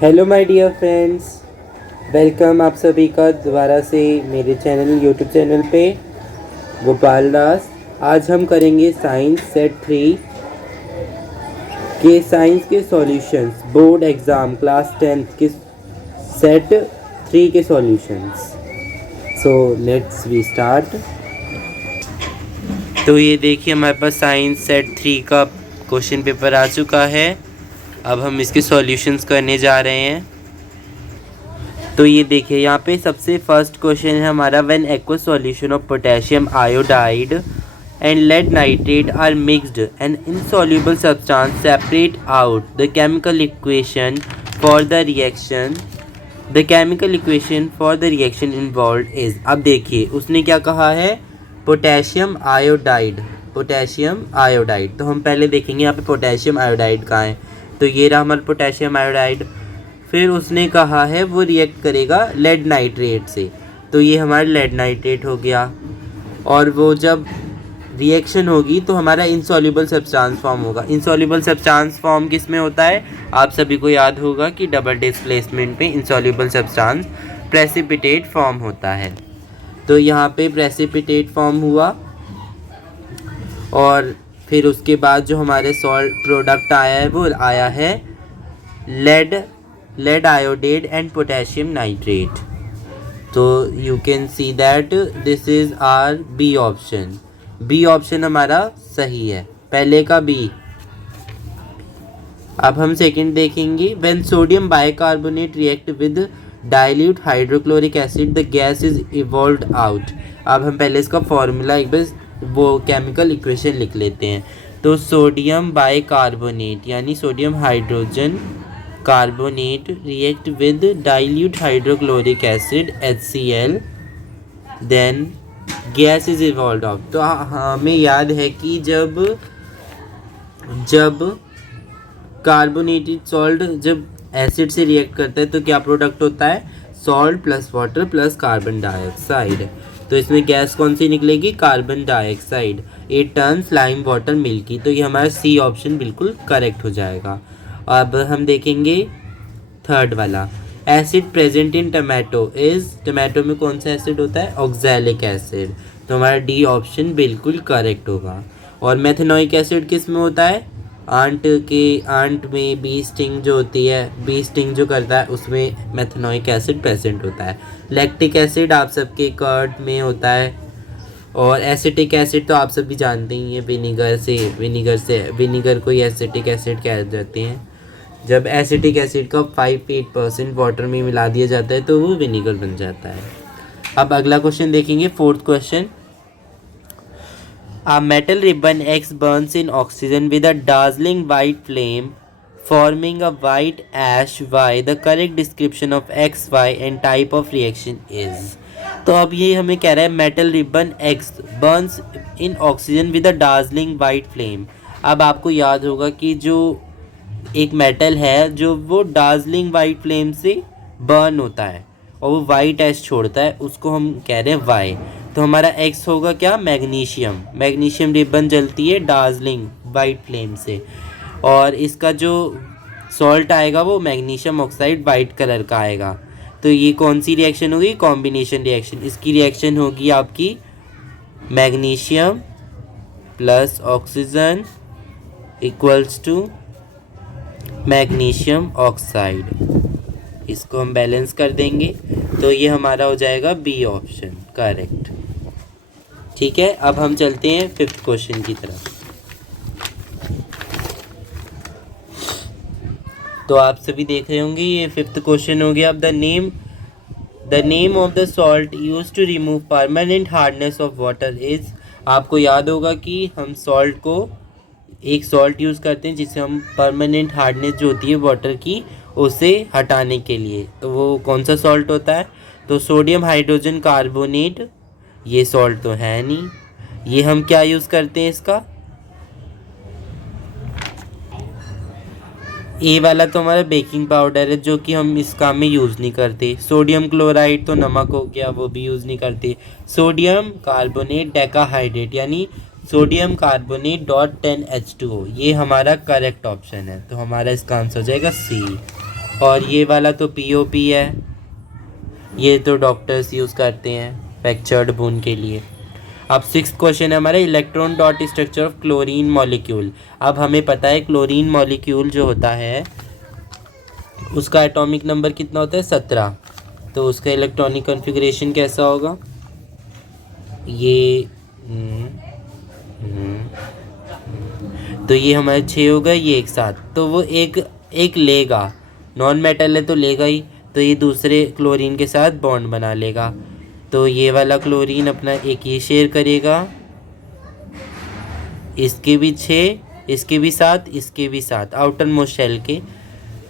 Hello my dear friends, welcome आप सभी का दोबारा से मेरे यूट्यूब चैनल पे गोपाल दास। आज हम करेंगे साइंस सेट 3 के साइंस के सॉल्यूशंस, बोर्ड एग्ज़ाम क्लास 10 के सेट 3 के solutions. So let's we start. तो ये देखिए हमारे पास साइंस सेट 3 का क्वेश्चन पेपर आ चुका है। अब हम इसके सॉल्यूशंस करने जा रहे हैं। तो ये देखिए यहाँ पे सबसे फर्स्ट क्वेश्चन है हमारा, when aqueous solution of potassium iodide and lead nitrate are mixed and insoluble substance separate out the chemical equation for the reaction involve is. अब देखिए उसने क्या कहा है, पोटेशियम आयोडाइड। तो हम पहले देखेंगे यहाँ पे पोटेशियम आयोडाइड कहाँ है। तो ये रहा हमारा पोटेशियम आयोडाइड। फिर उसने कहा है वो रिएक्ट करेगा लेड नाइट्रेट से, तो ये हमारा लेड नाइट्रेट हो गया। और वो जब रिएक्शन होगी तो हमारा इनसॉल्युबल सब्सटेंस फॉर्म होगा। इनसॉल्युबल सब्सटेंस फॉर्म किस में होता है, आप सभी को याद होगा कि डबल डिस्प्लेसमेंट पे इनसॉल्युबल सब्सटेंस प्रेसिपिटेट फॉर्म होता है। तो यहाँ पे प्रेसिपिटेट फॉर्म हुआ और फिर उसके बाद जो हमारे सॉल्ट प्रोडक्ट आया है वो आया है lead iodate and potassium nitrate. तो you can see that this is our B option. B option हमारा सही है, पहले का बी। अब हम सेकंड देखेंगे, when sodium bicarbonate react with dilute hydrochloric acid the gas is evolved out. अब हम पहले इसका फॉर्मूला एक बार वो केमिकल इक्वेशन लिख लेते हैं। तो सोडियम बाइकार्बोनेट यानी sodium hydrogen carbonate react with dilute hydrochloric acid HCl, then gas is evolved out. तो हमें याद है कि जब कार्बोनेटेड सॉल्ट जब एसिड से रिएक्ट करता है तो क्या प्रोडक्ट होता है, salt plus water plus carbon dioxide. तो इसमें गैस कौन सी निकलेगी, carbon dioxide. It turns lime water milky. तो ये हमारा सी ऑप्शन बिल्कुल करेक्ट हो जाएगा। अब हम देखेंगे थर्ड वाला, acid present in tomato is. Tomato में कौन सा एसिड होता है, ऑक्सैलिक एसिड। तो हमारा डी ऑप्शन बिल्कुल करेक्ट होगा। और मेथेनोइक एसिड किस में होता है, आंट में बी स्टिंग जो होती है, बी स्टिंग जो करता है उसमें मेथेनोइक एसिड प्रेजेंट होता है। लैक्टिक एसिड आप सबके कर्ड में होता है। और एसिटिक एसिड तो आप सब भी जानते ही हैं, विनीगर को ही एसिटिक एसिड कह जाते हैं। जब एसिटिक एसिड का 5-8% वाटर में मिला दिया जाता है तो वो विनीगर बन जाता है। अब अगला क्वेश्चन देखेंगे, fourth question, A metal ribbon X burns in oxygen with a dazzling white flame forming a white ash Y. The correct description of X, Y and type of reaction is. तो अब ये हमें कह रहा है metal ribbon X burns in oxygen with a dazzling white flame। अब आपको याद होगा कि जो एक मेटल है जो वो डार्जलिंग वाइट फ्लेम से बर्न होता है और वो वाइट एश छोड़ता है, उसको हम कह रहे हैं वाई। तो हमारा एक्स होगा क्या, मैग्नीशियम रिबन जलती है डार्जलिंग वाइट फ्लेम से। और इसका जो सॉल्ट आएगा वो मैग्नीशियम ऑक्साइड वाइट कलर का आएगा। तो ये कौन सी रिएक्शन होगी, कॉम्बिनेशन रिएक्शन। इसकी रिएक्शन होगी आपकी magnesium plus oxygen equals to magnesium oxide. इसको हम बैलेंस कर देंगे तो ये हमारा हो जाएगा बी ऑप्शन करेक्ट। ठीक है, अब हम चलते हैं फिफ्थ क्वेश्चन की तरफ। तो आप सभी देख रहे होंगे ये फिफ्थ क्वेश्चन हो गया। अब the name of the salt used to remove permanent hardness of water is. आपको याद होगा कि हम सॉल्ट को एक सॉल्ट यूज़ करते हैं जिससे हम परमानेंट हार्डनेस जो होती है वाटर की उसे हटाने के लिए। तो वो कौन सा सॉल्ट होता है, तो सोडियम हाइड्रोजन कार्बोनेट। ये सॉल्ट तो है नहीं, ये हम क्या यूज़ करते हैं इसका, ए वाला तो हमारा बेकिंग पाउडर है जो कि हम इस काम में यूज़ नहीं करते। सोडियम क्लोराइड तो नमक हो गया, वो भी यूज़ नहीं करते। सोडियम कार्बोनेट डेकाहाइड्रेट यानी सोडियम कार्बोनेट .10H2O, ये हमारा करेक्ट ऑप्शन है। तो हमारा इसका आंसर हो जाएगा सी। और ये वाला तो पीओपी है, ये तो डॉक्टर्स यूज़ करते हैं फ्रैक्चर्ड बोन के लिए। अब 6th क्वेश्चन है हमारा, electron dot structure of chlorine molecule. अब हमें पता है क्लोरीन मॉलिक्यूल जो होता है उसका एटॉमिक नंबर कितना होता है, 17। तो उसका इलेक्ट्रॉनिक कॉन्फ़िगरेशन कैसा होगा, ये तो ये हमारे 6 हो गए, ये एक साथ, तो वो एक लेगा, नॉन मेटल है तो लेगा ही, तो ये दूसरे क्लोरीन के साथ बॉन्ड बना लेगा। तो ये वाला क्लोरीन अपना एक ये शेयर करेगा, इसके भी 6, इसके भी 7, इसके भी 7 आउटर मोस्ट शेल के,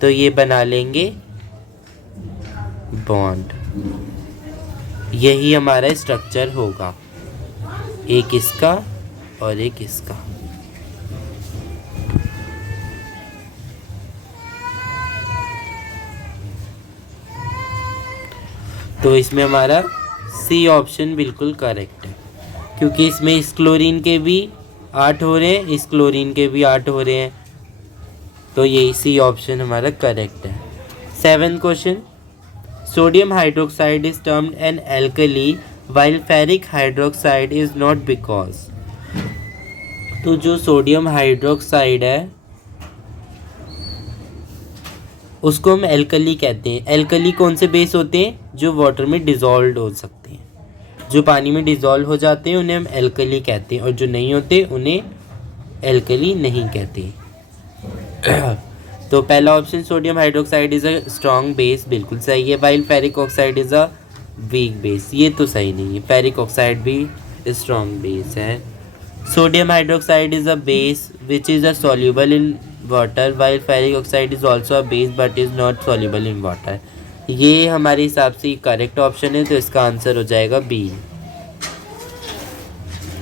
तो ये बना लेंगे बॉन्ड। यही हमारा स्ट्रक्चर होगा, एक इसका और एक इसका। तो इसमें हमारा सी ऑप्शन बिल्कुल करेक्ट है, क्योंकि इसमें इस क्लोरीन के भी 8 हो रहे हैं, इस क्लोरीन के भी 8 हो रहे हैं, तो यही सी ऑप्शन हमारा करेक्ट है। 7th question, sodium hydroxide is termed an alkali while ferric hydroxide is not because. तो जो सोडियम हाइड्रोक्साइड है उसको हम एल्कली कहते हैं। एल्कली कौन से बेस होते हैं, जो वाटर में डिज़ोल्व हो सकते हैं, जो पानी में डिज़ोल्व हो जाते हैं उन्हें हम एल्कली कहते हैं, और जो नहीं होते उन्हें एल्कली नहीं कहते। तो पहला option sodium hydroxide is a strong base बिल्कुल सही है, while ferric oxide is a weak base, ये तो सही नहीं है, फेरिक ऑक्साइड भी स्ट्रॉन्ग बेस है। Sodium hydroxide is a base which is a soluble in water while ferric oxide is also a base but is not soluble in water. ये हमारे हिसाब से करेक्ट ऑप्शन है, तो इसका आंसर हो जाएगा बी।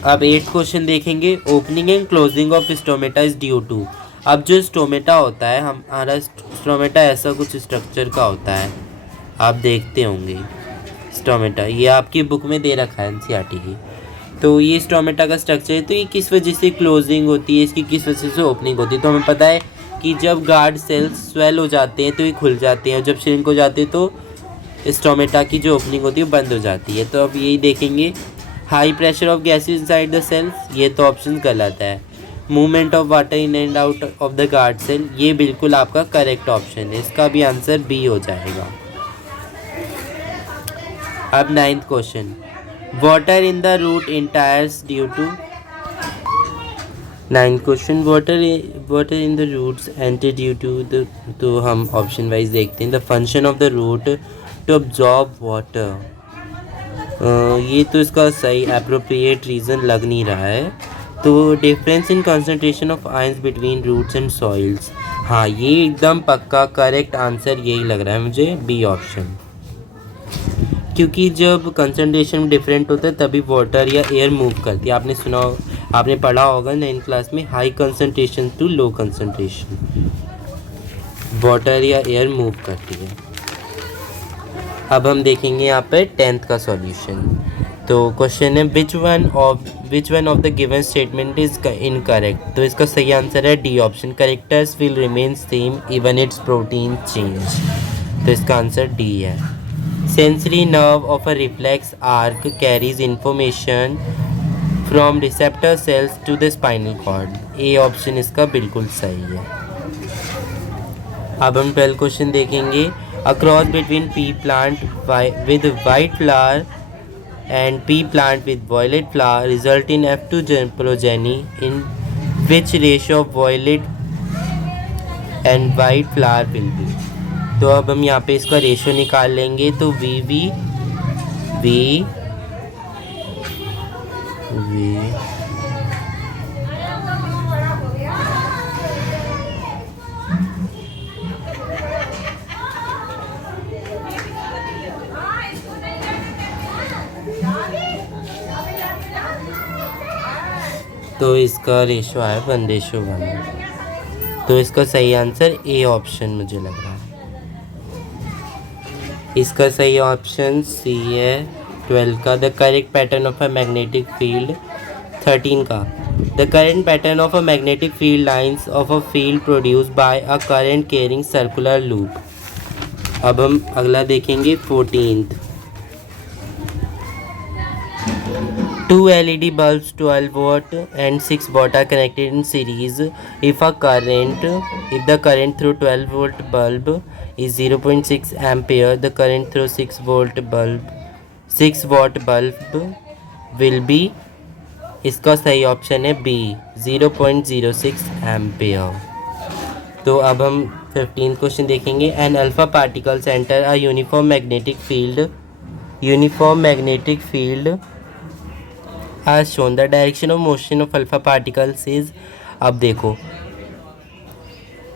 अब 8th क्वेश्चन देखेंगे, opening and closing of stomata is due to. अब जो स्टोमेटा होता है, हमारा स्टोमेटा ऐसा कुछ स्ट्रक्चर का होता है, आप देखते होंगे स्टोमेटा, ये आपकी बुक में दे रखा है एनसीईआरटी की। तो ये स्टोमेटा का स्ट्रक्चर है, तो ये किस वजह से क्लोजिंग होती है, इसकी किस वजह से ओपनिंग होती है। तो हमें पता है कि जब गार्ड सेल्स स्वेल हो जाते हैं तो ये खुल जाते हैं, और जब श्रिंक हो जाते हैं तो स्टोमेटा की जो ओपनिंग होती है बंद हो जाती है। तो अब यही देखेंगे, high pressure of gases inside the cells, ये तो ऑप्शन गलत है। Movement of water in and out of the guard cell, ये बिल्कुल आपका करेक्ट ऑप्शन है, इसका भी आंसर बी हो जाएगा। अब 9th question, water in the root enters due to. 9th question, water in the roots enter due to the, तो हम ऑप्शन वाइज देखते हैं, the function of the root to absorb water. ये तो इसका सही एप्रोप्रिएट रीज़न लग नहीं रहा है, तो difference in concentration of ions between roots and soils, हाँ ये एकदम पक्का करेक्ट आंसर यही लग रहा है मुझे, बी ऑप्शन। क्योंकि जब कंसंट्रेशन डिफरेंट होता है तभी वाटर या एयर मूव करती है। आपने पढ़ा होगा 9th क्लास में, high concentration to low concentration, water या एयर मूव करती है। अब हम देखेंगे यहाँ पर 10th का सॉल्यूशन। तो क्वेश्चन है, which one of the given statement is incorrect. तो इसका सही आंसर है D option, characters will remain same even its protein change. तो इसका आंसर डी है। Sensory nerve of a reflex arc carries information from receptor cells to the spinal cord, A option इसका बिल्कुल सही है। अब हम 12th क्वेश्चन देखेंगे, a cross between pea plant with white flower and pea plant with violet flower result in F2 progeny, in which ratio of violet and white flower will be। तो अब हम यहाँ पे इसका रेशियो निकाल लेंगे, तो VV तो इसका रेशो है 1:1। तो इसका सही आंसर ए ऑप्शन मुझे लग रहा है। इसका सही ऑप्शन सी है 12 का, the correct pattern of a magnetic field. 13 का, the current pattern of a magnetic field lines of a field produced by a current carrying circular loop. अब हम अगला देखेंगे 14th। 2 LED bulbs 12 watt and 6 watt are connected in series. If the current through 12 volt bulb is 0.6 ampere, the current through 6 watt bulb will be, इसका सही option है B 0.06 ampere. तो अब हम 15 क्वेश्चन देखेंगे। An alpha particle enters a uniform magnetic field has shown the direction of motion of alpha particles is। अब देखो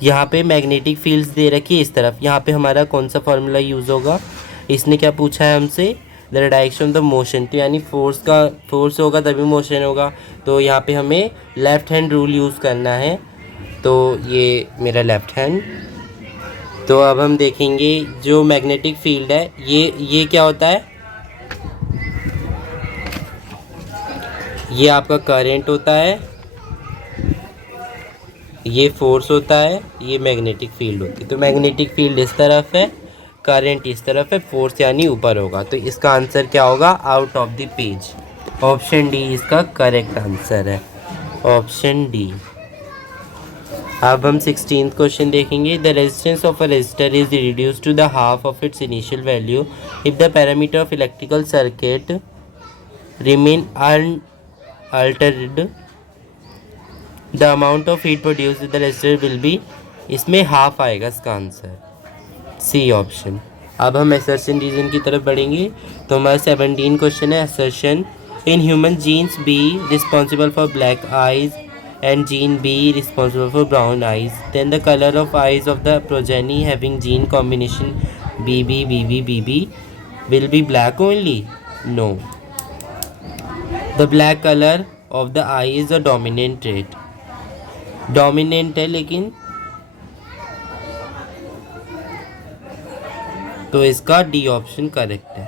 यहाँ पे मैग्नेटिक फील्ड्स दे रखी है इस तरफ, यहाँ पे हमारा कौन सा फॉर्मूला यूज़ होगा, इसने क्या पूछा है हमसे, the direction of the motion, तो यानी फोर्स होगा तभी मोशन होगा, तो यहाँ पे हमें लेफ़्ट हैंड रूल यूज़ करना है, तो ये मेरा लेफ़्ट हैंड। तो अब हम देखेंगे जो मैग्नेटिक फील्ड है ये क्या होता है, ये आपका करंट होता है, ये फोर्स होता है, ये मैग्नेटिक फील्ड होती है। तो मैग्नेटिक फील्ड इस तरफ है, करंट इस तरफ है, फोर्स यानी ऊपर होगा, तो इसका आंसर क्या होगा, out of the page. Option D इसका करेक्ट आंसर है, ऑप्शन डी। अब हम 16th क्वेश्चन देखेंगे। The resistance of a resistor is reduce to the half of its initial value if the parameter of electrical circuit remain unaltered, the amount of heat produce the resistor will be, इसमें half आएगा इसका आंसर, C option. अब हम assertion reason की तरफ बढ़ेंगे। तो हमारा 17 क्वेश्चन है assertion. In human genes B responsible for black eyes and gene B responsible for brown eyes, then the color of eyes of the progeny having gene combination BB will be black only? No. The black color of the eye is a dominant trait. Dominant है लेकिन, तो इसका D option correct है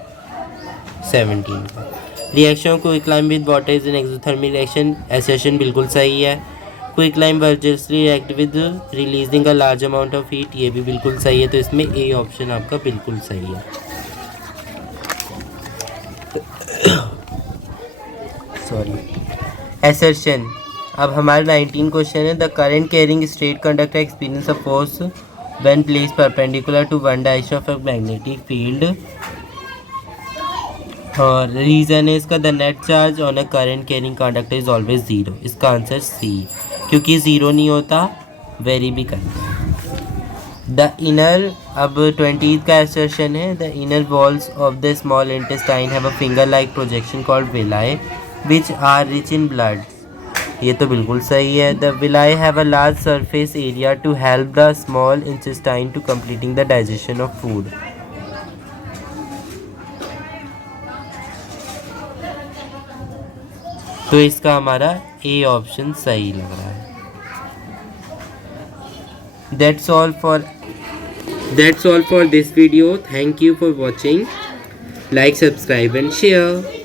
17 का। Reaction quicklime with water is an exothermic reaction, assertion बिल्कुल सही है। Quicklime vigorously react with releasing a large amount of heat, ये भी बिल्कुल सही है, तो इसमें ए ऑप्शन आपका बिल्कुल सही है। Sorry, assertion. अब हमारा 19 क्वेश्चन है। The current carrying straight conductor experience a force when placed perpendicular to one direction of a magnetic field, और रीज़न है इसका, the net charge on a current carrying conductor is always zero, इसका आंसर C, क्योंकि zero नहीं होता very भी करता है। द इनर, अब 20th का असर्शन है। The inner walls of the small intestine have a finger like projection called villi which are rich in blood, ये तो बिल्कुल सही है। The villi have a large surface area to help the small intestine to completing the digestion of food, तो इसका हमारा A option सही लग रहा है। That's all for this video. Thank you for watching. Like, subscribe and share.